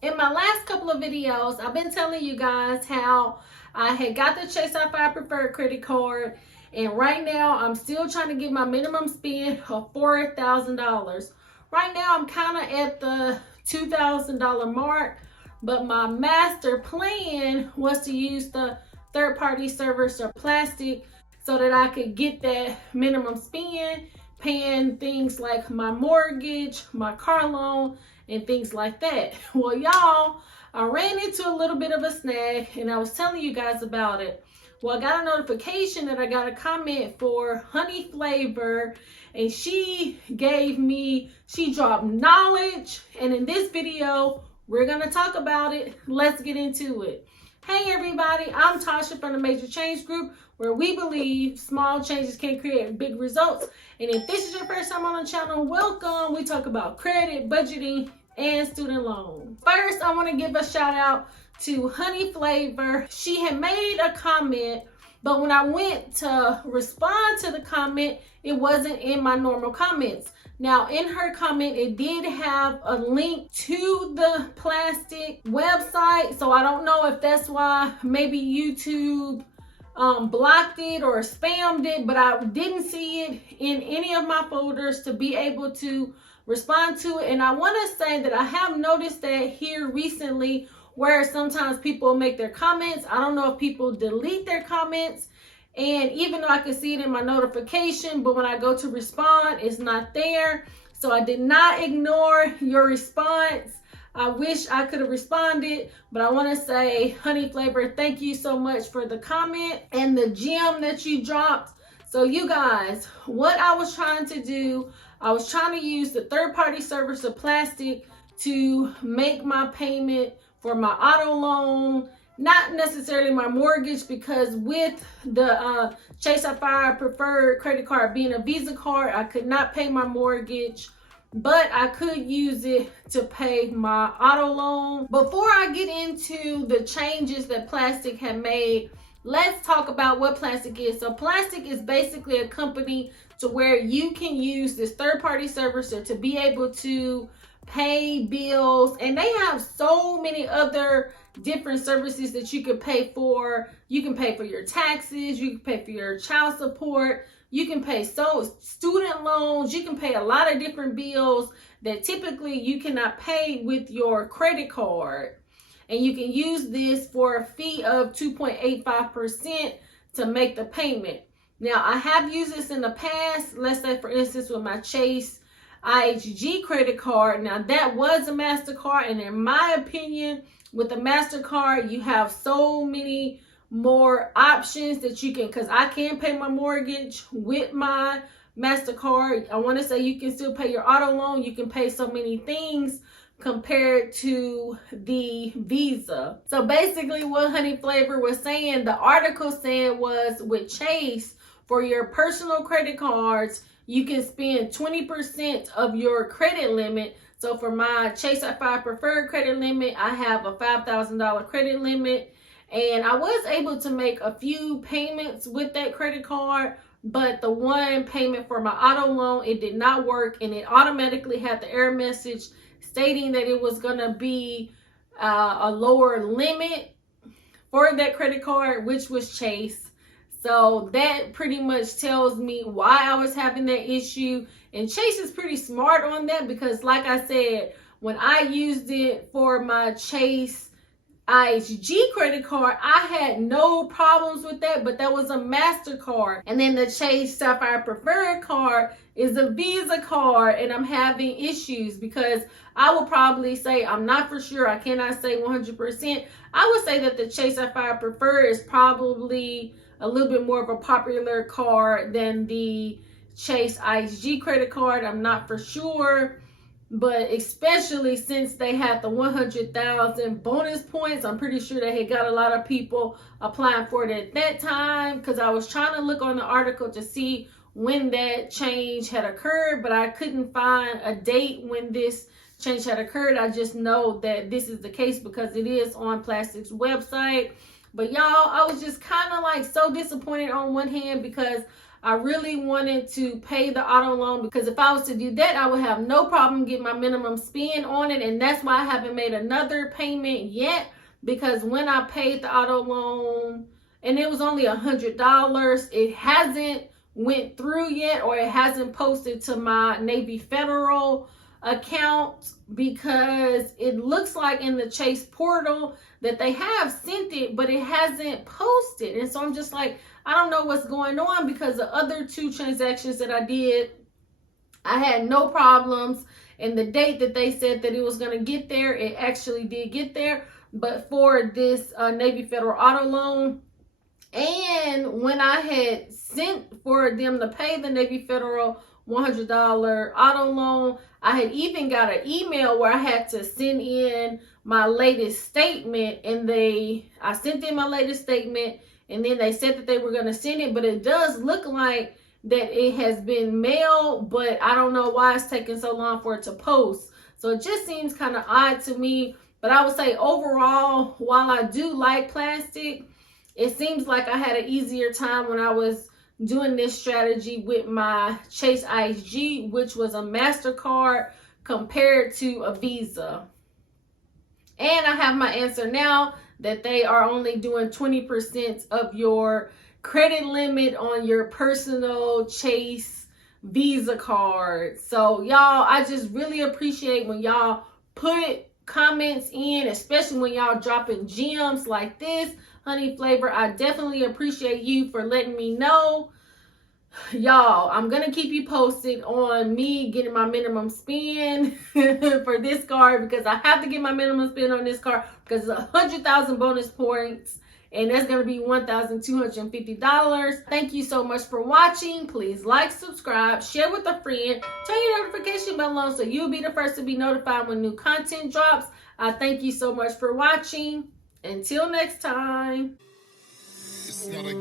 In my last couple of videos, I've been telling you guys how I had got the Chase Sapphire Preferred credit card, and right now I'm still trying to get my minimum spend of $4,000. Right now I'm kind of at the $2,000 mark, but my master plan was to use the third-party service or Plastiq so that I could get that minimum spend, paying things like my mortgage, my car loan, and things like that. Well, y'all, I ran into a little bit of a snag, and I was telling you guys about it. Well, I got a notification that I got a comment for HNYFLVR, and she dropped knowledge, and in this video, we're gonna talk about it. Let's get into it. Hey everybody, I'm Tasha from the Major Change Group, where we believe small changes can create big results. And if this is your first time on the channel, welcome. We talk about credit, budgeting, and student loans. First, I want to give a shout out to HNYFLVR. She had made a comment, but when I went to respond to the comment, it wasn't in my normal comments. Now, in her comment, it did have a link to the Plastiq website, so I don't know if that's why maybe YouTube blocked it or spammed it, but I didn't see it in any of my folders to be able to respond to it. And I want to say that I have noticed that here recently, where sometimes people make their comments. I don't know if people delete their comments, and even though I can see it in my notification, but when I go to respond, it's not there. So I did not ignore your response. I wish I could have responded, but I want to say, HNYFLVR, thank you so much for the comment and the gem that you dropped. So you guys, what I was trying to do, I was trying to use the third-party service of Plastiq to make my payment for my auto loan, not necessarily my mortgage, because with the Chase Sapphire Preferred credit card being a Visa card, I could not pay my mortgage, but I could use it to pay my auto loan. Before I get into the changes that Plastiq had made, let's talk about what Plastiq is. So Plastiq is basically a company to where you can use this third-party servicer to be able to pay bills, and they have so many other different services that you can pay for. You can pay for your taxes, you can pay for your child support, you can pay student loans, you can pay a lot of different bills that typically you cannot pay with your credit card. And you can use this for a fee of 2.85% to make the payment. Now, I have used this in the past. Let's say, for instance, with my Chase IHG credit card. Now, that was a MasterCard, and in my opinion, with a MasterCard, you have so many more options that you can, because I can pay my mortgage with my MasterCard. I want to say you can still pay your auto loan. You can pay so many things compared to the Visa. So basically what HNYFLVR was saying, the article said, was with Chase, for your personal credit cards, you can spend 20% of your credit limit. So for my Chase Sapphire Preferred credit limit, I have a $5,000 credit limit, and I was able to make a few payments with that credit card, but the one payment for my auto loan, it did not work, and it automatically had the error message stating that it was gonna be a lower limit for that credit card, which was Chase. So that pretty much tells me why I was having that issue. And Chase is pretty smart on that, because like I said, when I used it for my Chase IHG credit card, I had no problems with that, but that was a MasterCard. And then the Chase Sapphire Preferred card is a Visa card, and I'm having issues because I will probably say, I'm not for sure, I cannot say 100%. I would say that the Chase Sapphire Preferred is probably a little bit more of a popular card than the Chase IHG credit card. I'm not for sure, but especially since they had the 100,000 bonus points, I'm pretty sure they had got a lot of people applying for it at that time, because I was trying to look on the article to see when that change had occurred, but I couldn't find a date when this change had occurred. I just know that this is the case because it is on Plastiq's website. But y'all, I was just kind of like so disappointed on one hand, because I really wanted to pay the auto loan, because if I was to do that, I would have no problem getting my minimum spend on it. And that's why I haven't made another payment yet, because when I paid the auto loan, and it was only $100, it hasn't went through yet, or it hasn't posted to my Navy Federal account, because it looks like in the Chase portal that they have sent it, but it hasn't posted. And so I'm just like, I don't know what's going on, because the other 2 transactions that I did, I had no problems. And the date that they said that it was going to get there, it actually did get there. But for this Navy Federal auto loan, and when I had sent for them to pay the Navy Federal $100 auto loan, I had even got an email where I had to send in my latest statement, and I sent in my latest statement, and then they said that they were going to send it, but it does look like that it has been mailed, but I don't know why it's taking so long for it to post. So it just seems kind of odd to me. But I would say overall, while I do like Plastiq, it seems like I had an easier time when I was doing this strategy with my Chase IHG, which was a MasterCard, compared to a Visa. And I have my answer now that they are only doing 20% of your credit limit on your personal Chase Visa card. So y'all, I just really appreciate when y'all put comments in, especially when y'all dropping gems like this. Honey Flavor, I definitely appreciate you for letting me know. Y'all, I'm gonna keep you posted on me getting my minimum spend for this card, because I have to get my minimum spend on this card, because it's 100,000 bonus points, and that's gonna be $1,250. Thank you so much for watching. Please like, subscribe, share with a friend, turn your notification bell on so you'll be the first to be notified when new content drops. I thank you so much for watching. Until next time.